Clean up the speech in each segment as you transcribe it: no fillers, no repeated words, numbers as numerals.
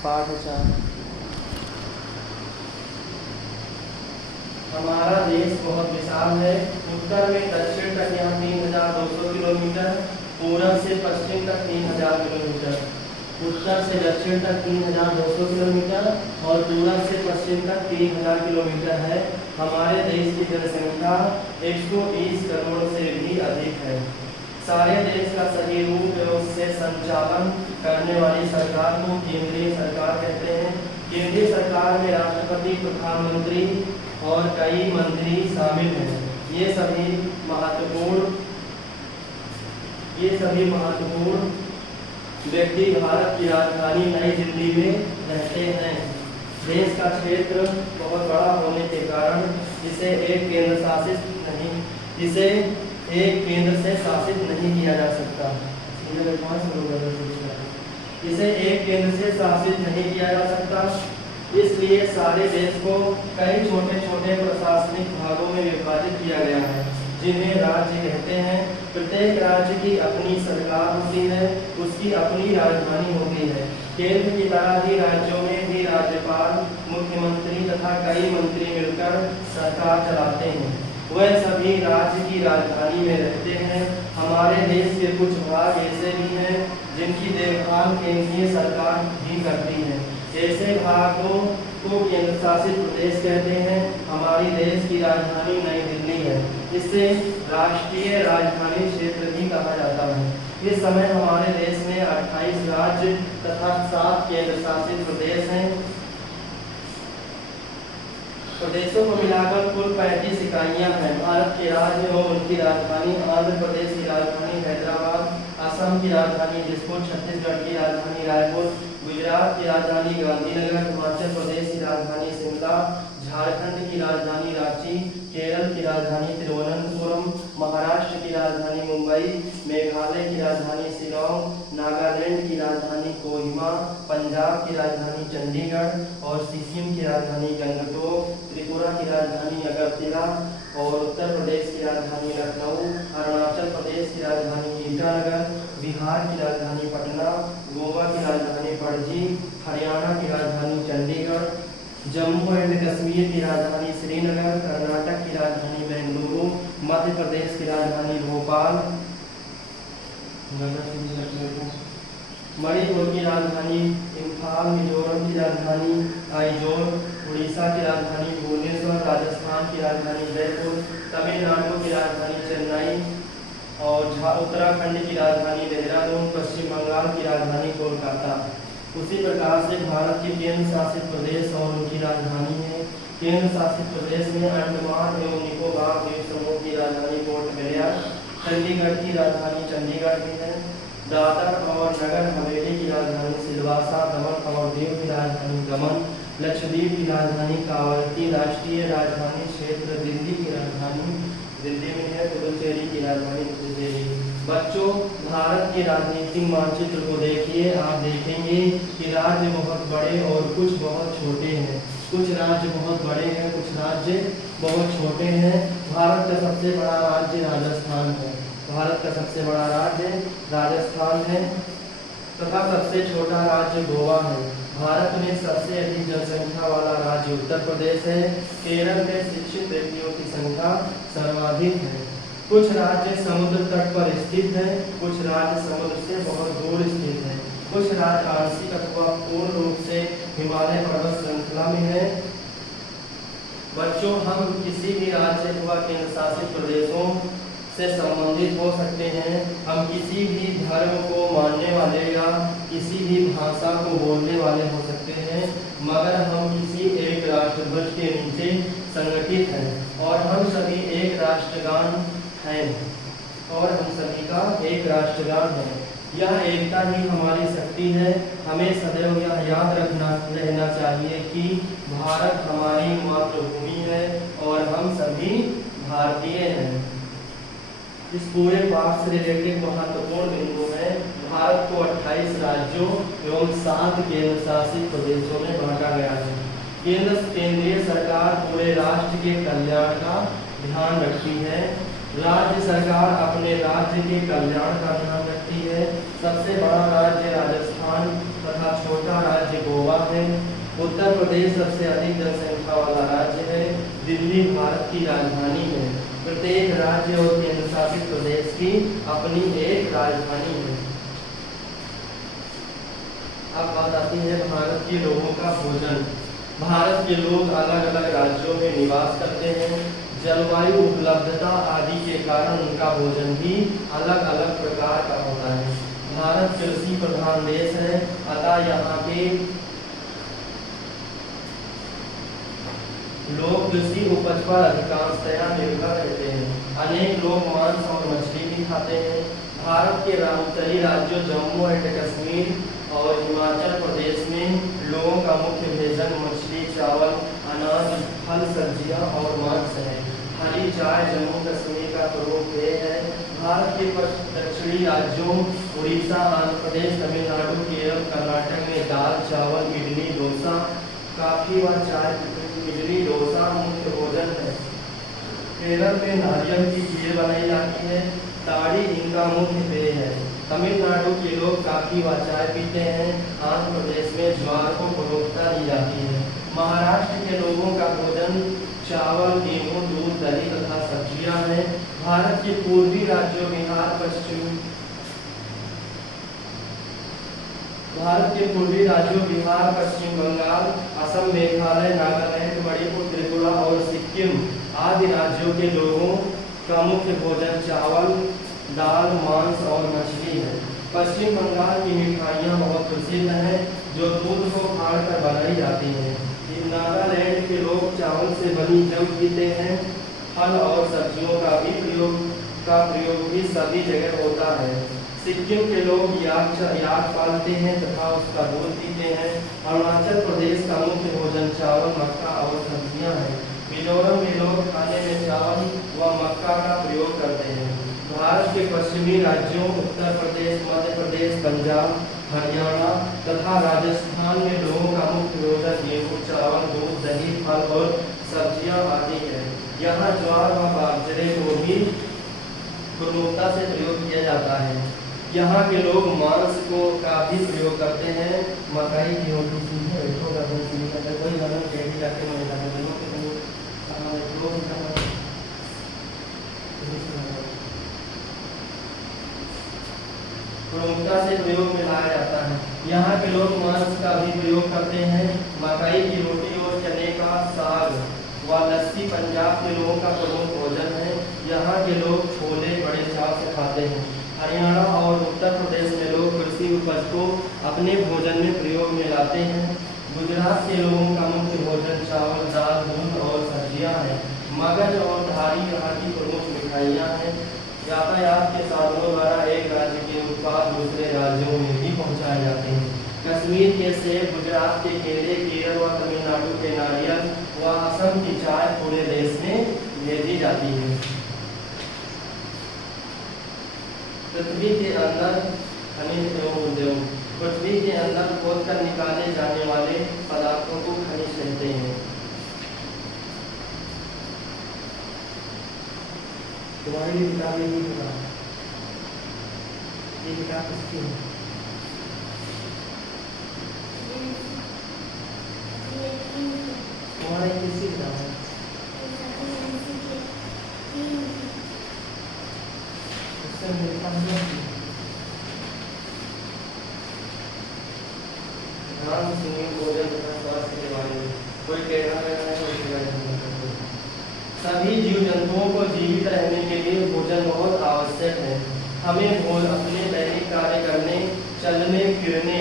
पाठ 4। हमारा देश बहुत विशाल है। उत्तर में दक्षिण तक यहाँ 3200 किलोमीटर, पूरब से पश्चिम तक 3000 किलोमीटर, उत्तर से दक्षिण तक 3200 किलोमीटर और पूरब से पश्चिम तक 3000 किलोमीटर है। हमारे देश की जनसंख्या 120 करोड़ से भी अधिक है। सारे देश का सही रूप एवं से संचालन करने वाली सरकार को केंद्रीय सरकार कहते हैं। केंद्रीय सरकार में राष्ट्रपति, प्रधानमंत्री और कई मंत्री शामिल हैं। ये सभी महत्वपूर्ण व्यक्ति भारत की राजधानी नई दिल्ली में रहते हैं। देश का क्षेत्र बहुत बड़ा होने के कारण इसे एक केंद्र से शासित नहीं किया जा सकता। इसे एक केंद्र से शासित नहीं किया जा सकता, इसलिए सारे देश को कई छोटे छोटे प्रशासनिक भागों में विभाजित किया गया है, जिन्हें राज्य कहते हैं। प्रत्येक राज्य की अपनी सरकार होती है, उसकी अपनी राजधानी होती है। केंद्र की तरह ही राज्यों में भी राज्यपाल, मुख्यमंत्री तथा कई मंत्री मिलकर सरकार चलाते हैं। वह सभी राज्य की राजधानी में रहते हैं। हमारे देश के कुछ भाग ऐसे भी हैं जिनकी देखभाल केंद्रीय सरकार ही करती है। ऐसे भागों को केंद्र शासित प्रदेश कहते हैं। हमारी देश की राजधानी नई दिल्ली है। इसे राष्ट्रीय राजधानी क्षेत्र भी कहा जाता है। इस समय हमारे देश में 28 राज्य तथा 7 केंद्र शासित प्रदेश हैं। प्रदेशों को मिलाकर कुल 35 इकाइयां हैं। भारत के राज्य एवं उनकी राजधानी: आंध्र प्रदेश की राजधानी हैदराबाद, असम की राजधानी दिसपुर, छत्तीसगढ़ की राजधानी रायपुर, गुजरात की राजधानी गांधीनगर, हिमाचल प्रदेश की राजधानी शिमला, झारखंड की राजधानी रांची, केरल की राजधानी तिरुवनंतपुरम, महाराष्ट्र की राजधानी मुंबई, मेघालय की राजधानी शिलांग, नागालैंड की राजधानी कोहिमा, पंजाब की राजधानी चंडीगढ़ और सिक्किम की राजधानी गंगटोक, त्रिपुरा की राजधानी अगरतला और उत्तर प्रदेश की राजधानी लखनऊ, अरुणाचल प्रदेश की राजधानी ईटानगर, बिहार की राजधानी पटना, गोवा की राजधानी पणजी, हरियाणा की राजधानी चंडीगढ़, जम्मू एंड कश्मीर की राजधानी श्रीनगर, कर्नाटक की राजधानी बेंगलुरु, मध्य प्रदेश की राजधानी भोपाल, मणिपुर की राजधानी इम्फाल, मिजोरम की राजधानी आइजोल, उड़ीसा की राजधानी भुवनेश्वर, राजस्थान की राजधानी जयपुर, तमिलनाडु की राजधानी चेन्नई और उत्तराखंड की राजधानी देहरादून, पश्चिम बंगाल की राजधानी कोलकाता। उसी प्रकार से भारत के केंद्र शासित प्रदेश और उनकी राजधानी है। केंद्र शासित प्रदेश में अंडमान एवं निकोबार द्वीप समूह की राजधानी पोर्ट ब्लेयर, चंडीगढ़ की राजधानी चंडीगढ़ भी है, दादर और नगर हवेली की राजधानी सिलवासा, दमन और दीव की राजधानी दमन, लक्षद्वीप की राजधानी कावरत्ती, राष्ट्रीय राजधानी क्षेत्र दिल्ली की राजधानी दिल्ली में है, पुडुचेरी की राजधानी पुडुचेरी। बच्चों, भारत के राजनीतिक मानचित्र को देखिए। आप देखेंगे कि राज्य बहुत बड़े और कुछ बहुत छोटे हैं। कुछ राज्य बहुत बड़े हैं, कुछ राज्य बहुत छोटे हैं। भारत का सबसे बड़ा राज्य राजस्थान है। भारत का सबसे बड़ा राज्य राजस्थान है तथा सबसे छोटा राज्य गोवा है। भारत में सबसे अधिक जनसंख्या वाला राज्य उत्तर प्रदेश है। केरल में शिक्षित व्यक्तियों की संख्या सर्वाधिक है। कुछ राज्य समुद्र तट पर स्थित हैं, कुछ राज्य समुद्र से बहुत दूर स्थित हैं, कुछ राज्य आंशिक अथवा पूर्ण रूप से हिमालय पर्वत श्रृंखला में है। बच्चों, हम किसी भी राज्य अथवा केंद्र शासित प्रदेशों से संबंधित हो सकते हैं। हम किसी भी धर्म को मानने वाले या किसी भी भाषा को बोलने वाले हो सकते हैं, मगर हम किसी एक राष्ट्रध्वज के नीचे संगठित हैं और हम सभी एक राष्ट्रगान हैं और हम सभी का एक राष्ट्रगान है। यह एकता ही हमारी शक्ति है। हमें सदैव यह याद रहना चाहिए कि भारत हमारी मातृभूमि है और हम सभी भारतीय हैं। इस पूरे पाठ से रिलेटेड महत्वपूर्ण बिंदु है। भारत को 28 राज्यों एवं 7 केंद्र शासित प्रदेशों में बांटा गया है। केंद्रीय सरकार पूरे राष्ट्र के कल्याण का ध्यान रखती है। राज्य सरकार अपने राज्य के कल्याण का ध्यान रखती है। सबसे बड़ा राज्य राजस्थान तथा छोटा राज्य गोवा उत्तर प्रदेश सबसे अधिक जनसंख्या वाला राज्य है। दिल्ली भारत की राजधानी है। प्रत्येक राज्य और केंद्र शासित प्रदेश की अपनी एक राजधानी है। अब बात आती है भारत के लोगों का भोजन। भारत के लोग अलग अलग राज्यों में निवास करते हैं। जलवायु उपलब्धता आदि के कारण उनका भोजन भी अलग अलग प्रकार का होता है। भारत कृषि प्रधान देश है, अतः यहाँ के लोग कृषि उपज पर अधिकांशतया निर्भर रहते हैं। अनेक लोग मांस और मछली भी खाते हैं। भारत के उत्तरी राज्यों जम्मू एंड कश्मीर और हिमाचल प्रदेश में लोगों का मुख्य भोजन मछली, चावल, अनाज, फल, सब्जियां और मांस है। हरी चाय जम्मू कश्मीर का प्रमुख पेय है। भारत के दक्षिणी राज्यों उड़ीसा, आंध्र प्रदेश, तमिलनाडु, केरल, कर्नाटक में दाल, चावल, इडली, डोसा, काफी व चाय, इडली, डोसा मुख्य भोजन है। केरल में नारियल की खीर बनाई जाती है। ताड़ी इनका मुख्य पेय है। तमिलनाडु के लोग काफी व चाय पीते हैं। आंध्र प्रदेश में ज्वार को प्रमुखता दी जाती है। महाराष्ट्र के लोगों का भोजन चावल, गेहूं, दूध, दही तथा सब्जियां हैं। भारत के पूर्वी राज्यों बिहार, पश्चिम बंगाल, असम, मेघालय, नागालैंड, मणिपुर, त्रिपुरा और सिक्किम आदि राज्यों के लोगों का मुख्य भोजन चावल, दाल, मांस और मछली है। पश्चिम बंगाल की मिठाइयाँ बहुत प्रसिद्ध हैं जो दूध को फाड़कर बनाई जाती हैं। नागालैंड के लोग चावल से बनी जव पीते हैं। फल और सब्जियों का प्रयोग भी सभी जगह होता है। सिक्किम के लोग याक पालते हैं तथा उसका दूध पीते हैं। अरुणाचल प्रदेश का मुख्य भोजन चावल, मक्का और सब्जियां हैं। मिजोरम में लोग खाने में चावल व मक्का का प्रयोग करते हैं। भारत के पश्चिमी राज्यों उत्तर प्रदेश, मध्य प्रदेश, पंजाब, हरियाणा तथा राजस्थान में लोगों का मुख्य भोजन गेहूं, चावल, दूध, दही, फल और सब्जियां आदि है। यहाँ ज्वार व बाजरे को भी प्रमुखता से प्रयोग किया जाता है। यहाँ के लोग मांस को का भी प्रयोग करते हैं। मकई की रोटी प्रमुखता से प्रयोग में लाया जाता है। यहाँ के लोग मांस का भी प्रयोग करते हैं। मकई की रोटी और चने का साग व लस्सी पंजाब के लोगों का प्रमुख भोजन है। यहाँ के लोग छोले बड़े चाव से खाते हैं। हरियाणा और उत्तर प्रदेश में लोग कृषि उपज को अपने भोजन में प्रयोग में लाते हैं। गुजरात के लोगों का मुख्य भोजन चावल, दाल, दूध और सब्जियां हैं। मगज और धारी यहाँ की प्रमुख मिठाइयाँ हैं। यातायात के साधनों द्वारा एक राज्य के उत्पाद दूसरे राज्यों में भी पहुँचाए जाते हैं। कश्मीर के सेब, गुजरात के केले, केरल व तमिलनाडु के नारियल व असम की चाय पूरे देश में भेजी जाती है। पृथ्वी के अंदर खनिज एवं उद्योग। पृथ्वी के अंदर खोदकर निकाले जाने वाले पदार्थों को खनिज कहते हैं। तुम्हारी किताब नहीं होगा, ये किताब किसकी है? तुम्हारी किसकी किताब है? सभी जीव जंतुओं को जीवित रहने के लिए भोजन बहुत आवश्यक है। हमें अपने दैनिक कार्य करने, चलने फिरने,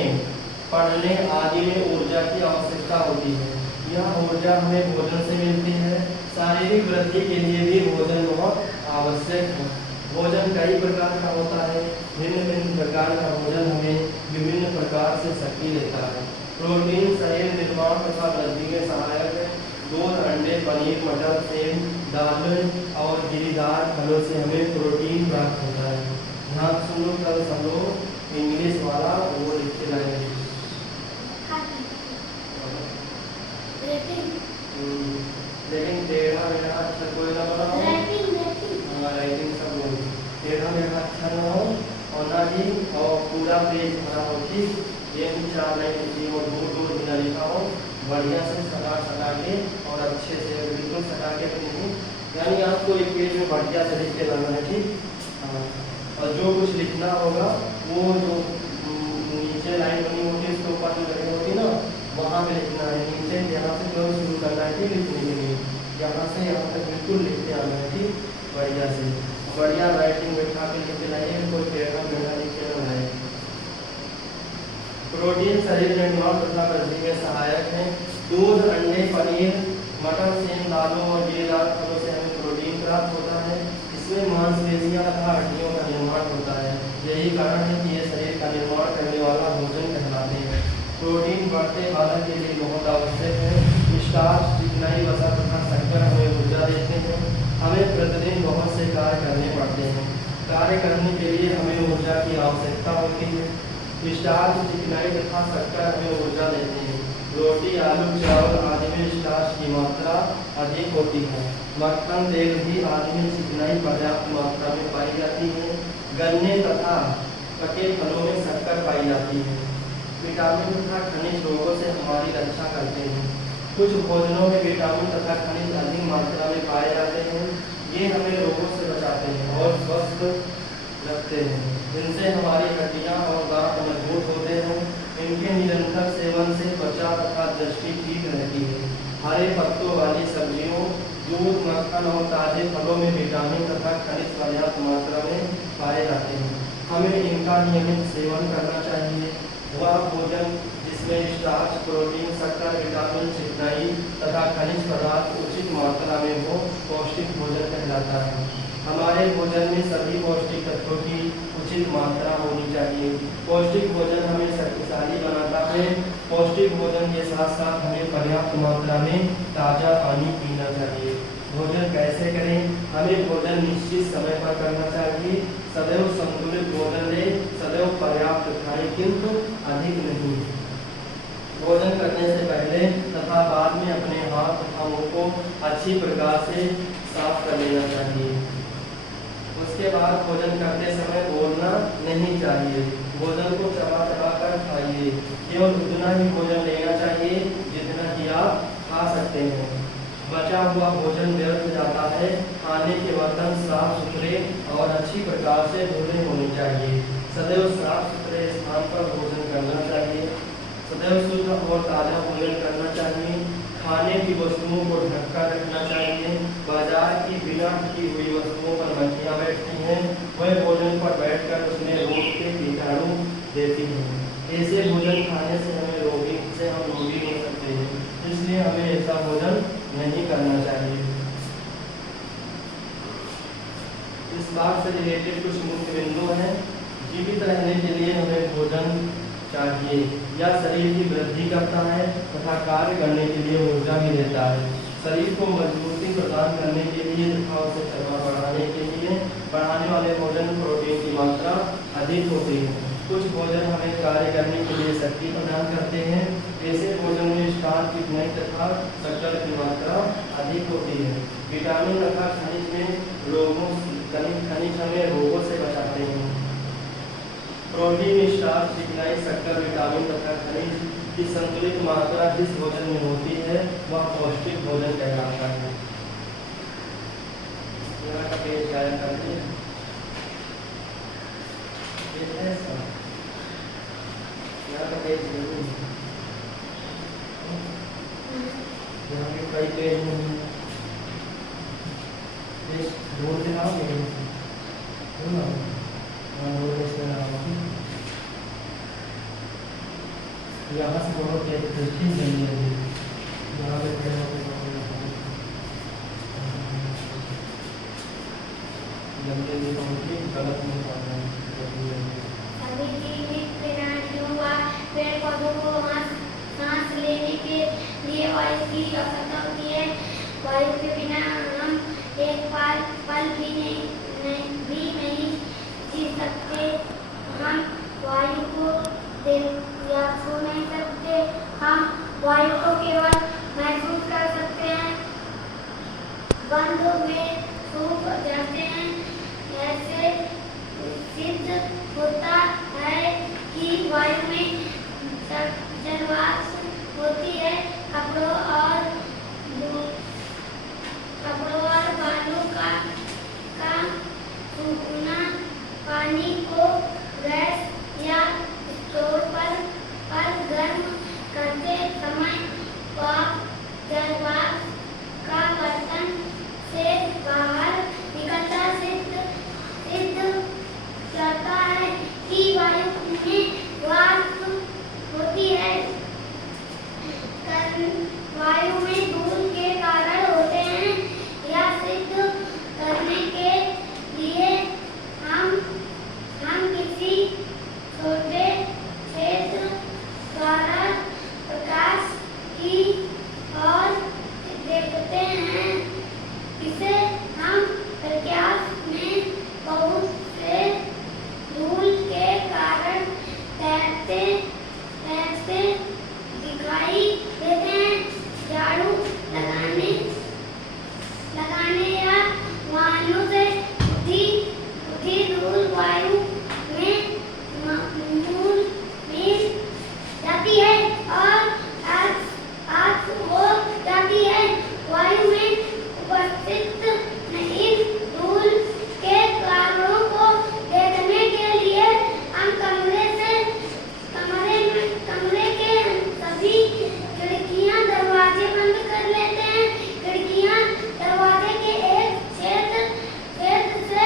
पढ़ने आदि में ऊर्जा की आवश्यकता होती है। यह ऊर्जा हमें भोजन से मिलती है। शारीरिक वृद्धि के लिए भी भोजन बहुत आवश्यक है। भोजन कई प्रकार का होता है। भिन्न भिन्न प्रकार का भोजन हमें विभिन्न प्रकार से शक्ति देता है। प्रोटीन शरीर निर्माण तथा वृद्धि में सहायक है। दूध, अंडे, पनीर, मटर, सेम, दालें और गिरीदार फलों से हमें प्रोटीन प्राप्त होता है। ध्यान सुनो, कल सब लोग इंग्लिश वाला वो लिख के लाएंगे। लेकिन टेढ़ा मेढ़ा अच्छा कोई ना बनाओ। राइटिंग सब लोग टेढ़ा मेढ़ा अच्छा ना हो और ना ही और पूरा पेज भरा हो। ठीक, एक 4 लाइन लिखी हो, 2 बिना लिखा हो। बढ़िया से सटा के और अच्छे से बिल्कुल सटा के नहीं, यानी आपको एक पेज में बढ़िया से लिख के लाना है, ठीक। हाँ, और जो कुछ लिखना होगा वो जो नीचे लाइन बनी होगी उसके ऊपर जो लगी होगी ना, वहाँ पे लिखना है। नीचे यहाँ से जो शुरू करना है, ठीक, लिखने के लिए यहाँ से यहाँ तक बिल्कुल लिखते आना है, ठीक, बढ़िया से। बढ़िया राइटिंग बैठा के लिख लाइए, कोई टेढ़ा मेढ़ा लिख के ना लाए। प्रोटीन शरीर में निर्माण तथा वृद्धि में सहायक है। दूध, अंडे, पनीर, मटर, सेम, दालों और गिरेदार फलों से हमें प्रोटीन प्राप्त होता है। इसमें मांसपेशियां तथा हड्डियों का निर्माण होता है। यही कारण है कि ये शरीर का निर्माण करने वाला भोजन कहलाते हैं। प्रोटीन बढ़ते बालक के लिए बहुत आवश्यक है। स्टार्च, चिकनाई, वसा तथा शक्कर हमें ऊर्जा देते हैं। हमें प्रतिदिन बहुत से कार्य करने पड़ते हैं। कार्य करने के लिए हमें ऊर्जा की आवश्यकता होती है। स्टार्च, चिकनाई तथा शक्कर हमें ऊर्जा देते हैं। रोटी, आलू, चावल आदि में स्टार्च की मात्रा अधिक होती है। मक्खन, तेल भी आदि में चिकनाई पर्याप्त मात्रा में पाई जाती है। गन्ने तथा पके फलों में शक्कर पाई जाती है। विटामिन तथा खनिज रोगों से हमारी रक्षा करते हैं। कुछ भोजनों में विटामिन तथा खनिज अधिक मात्रा में पाए जाते हैं। ये हमें रोगों से बचाते हैं और स्वस्थ रखते हैं। इनसे हमारी हड्डियां और दांत मजबूत होते हैं। इनके निरंतर सेवन से त्वचा तथा दृष्टि ठीक रहती है। हरे पत्तों वाली सब्जियों, दूध, मक्खन और ताजे फलों में विटामिन तथा खनिज पर्याप्त मात्रा में पाए जाते हैं। हमें इनका नियमित सेवन करना चाहिए। वह भोजन जिसमें स्टार्च, प्रोटीन, शक्कर, विटामिन, चिकनाई तथा खनिज पदार्थ उचित मात्रा में हो, पौष्टिक भोजन कहलाता है। हमारे भोजन में सभी पौष्टिक तत्वों की उचित मात्रा होनी चाहिए। पौष्टिक भोजन हमें शक्तिशाली बनाता है। पौष्टिक भोजन के साथ साथ हमें पर्याप्त मात्रा में ताज़ा पानी पीना चाहिए। भोजन कैसे करें? हमें भोजन निश्चित समय पर करना चाहिए। सदैव संतुलित भोजन लें, सदैव पर्याप्त खाएं, किंतु अधिक नहीं। भोजन करने से पहले तथा बाद में अपने हाथ तथा मुंह को अच्छी प्रकार से साफ कर लेना चाहिए। उसके बाद भोजन करते समय बोलना नहीं चाहिए। भोजन को चबा चबा कर खाइए। केवल उतना ही भोजन लेना चाहिए जितना कि आप खा सकते हैं। बचा हुआ भोजन व्यर्थ जाता है। खाने के बर्तन साफ सुथरे और अच्छी प्रकार से धुले होने चाहिए। सदैव साफ सुथरे स्थान पर भोजन करना चाहिए। सदैव शुद्ध और ताज़ा भोजन करना चाहिए। खाने की वस्तुओं को ढककर रखना चाहिए। बाजार की बिना ढकी हुई वस्तुओं पर मक्खियाँ बैठती हैं। वह भोजन पर बैठकर उसमें रोग के कीटाणु देती हैं। ऐसे भोजन खाने से हम रोगी हो सकते हैं, इसलिए हमें ऐसा भोजन नहीं करना चाहिए। इस बात से रिलेटेड कुछ मुख्य बिंदु हैं। जीवित रहने के लिए हमें भोजन चाहिए। यह शरीर की वृद्धि करता है तथा कार्य करने के लिए ऊर्जा भी देता है। शरीर को मजबूती प्रदान करने के लिए तथा उसे चर्बा बढ़ाने के लिए बढ़ाने वाले भोजन प्रोटीन की मात्रा अधिक होती है। कुछ भोजन हमें कार्य करने के लिए शक्ति प्रदान करते हैं। ऐसे भोजन में स्टार्च, चिकनाई तथा शक्कर की मात्रा अधिक होती है। विटामिन तथा खनिज हमें रोगों से बचाते हैं। प्रोटीन, स्टार्च, चिकनाई, शक्कर, विटामिन तथा खनिज की संतुलित मात्रा जिस भोजन में होती है वह पौष्टिक भोजन कहलाता है। यहाँ का पेज गायब कर दिए। यहाँ का पेज यहाँ के कई पेज नहीं है। ढूंढ के लाओगे यहाँ से दोनों के ठीक नहीं है। यहाँ पे जल्दी गलत नहीं पाना है। पेड़ पौधों को सांस लेने के लिए वायु की आवश्यकता होती है। वायु के बिना हम एक पल भी नहीं जी सकते। हम वायु को या छू नहीं सकते। हम वायु को केवल महसूस कर सकते हैं। बंद में सूख जाते हैं। ऐसे सिद्ध होता है कि वायु में जलवाष्प होती है। पानी को गैस या स्टोव पर गर्म करते समय जलवाष्प का बर्तन से बाहर निकलता सिद्ध करता है कि वायु में वाष्प होती है। वायु में धूल के कारण होते हैं। यह सिद्ध करने के लिए हम किसी छोटे क्षेत्र द्वारा प्रकाश की ओर देखते हैं। इसे हम प्रकाश में बहुत से धूल के कारण तैरते दिखाई देते हैं। झाड़ू लगाने या वाहनों से उठी धूल वायु में मिल जाती है और आग हो जाती है। वायु में उपस्थित इन धूल के कारणों को देखने के लिए हम कमरे के सभी खिड़कियां दरवाजे बंद कर लेते हैं। खिड़कियां दरवाजे के एक क्षेत्र से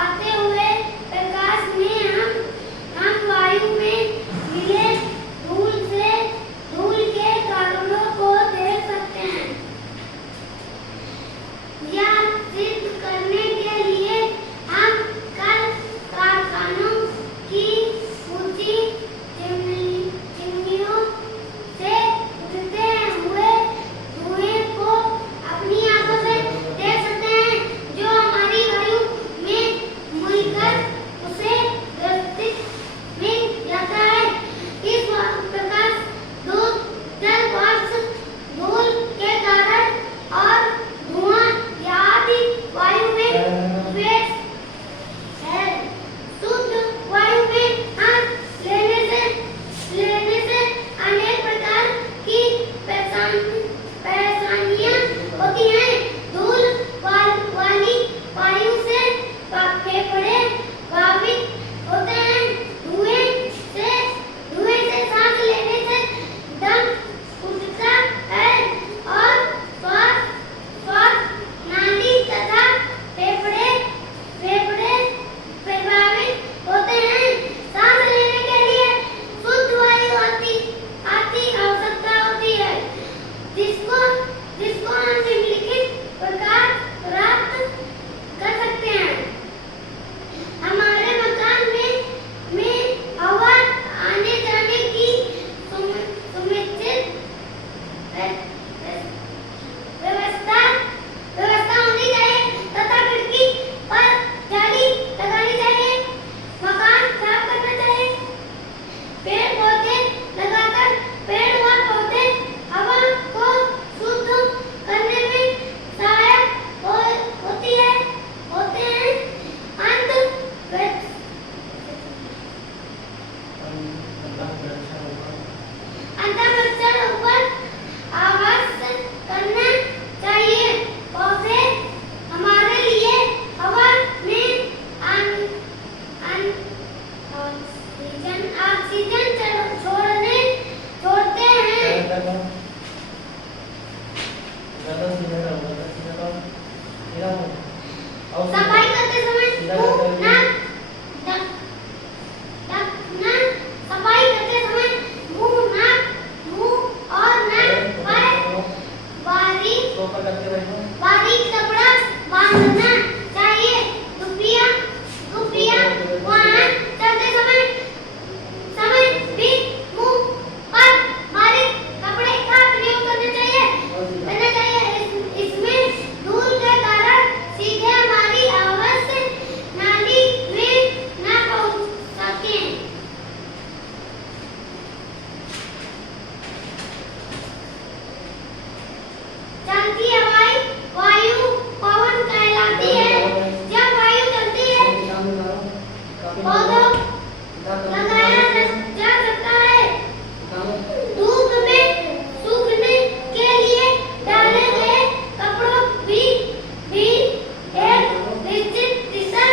आते हुए प्रकाश में हम वायु में मिले धूल के कारणों को देख सकते हैं। यह सिद्ध करने के लिए हम कारखानों की ऊंची चिमनियों से उठते हुए धुएं को अपनी आंखों से देख सकते हैं, जो हमारी वायु में मिलकर उसे व्यवस्थित मिल जाता है। इस प्रकार जलवाष्प धूल के कारण और धुआं आदि वायु में प्रवेश है। शुद्ध वायु में सांस लेने से अनेक प्रकार की परेशानियां होती हैं। धूल वाली वायु से फेफड़े प्रभावित होते हैं। धुएं से सांस लेने से दम घुटता है और श्वास नाली तथा फेफड़े प्रभावित होते हैं। सांस लेने के लिए शुद्ध वायु अति आवश्यकता होती है, जिसको हम निम्नलिखित प्रकार प्राप्त कर सकते हैं। हमारे मकान में हवा आने जाने की सुनिश्चित व्यवस्था होनी चाहिए तथा खिड़की पर जाली लगानी चाहिए। मकान साफ करना चाहिए। पेड़ पौधे लगाकर पेड़ और पौधे हवा को शुद्ध करने में सहायक होते हैं। अंतरिक्ष ऊपर आवास करना चाहिए। पौधे हमारे लिए हवा में ऑक्सीजन छोड़ते हैं। सफाई करते समय मुंह नाक ढकना। सफाई करते समय मुंह और नाक पर बारीक कपड़ा बांधना चाहिए। दुपहिया वाहन चलते समय भी मुंह पर बारीक कपड़े का प्रयोग करना चाहिए। इसमें धूल के कारण सीधे हमारी आवाज नाली में न पहुंच सके। चलती हवाई वायु पवन कहलाती है। जब वायु चलती है पौधों लगाया जा सकता है। धूप में सूखने के लिए डाले गए कपड़ों भी एक निश्चित दिशा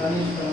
राजधानी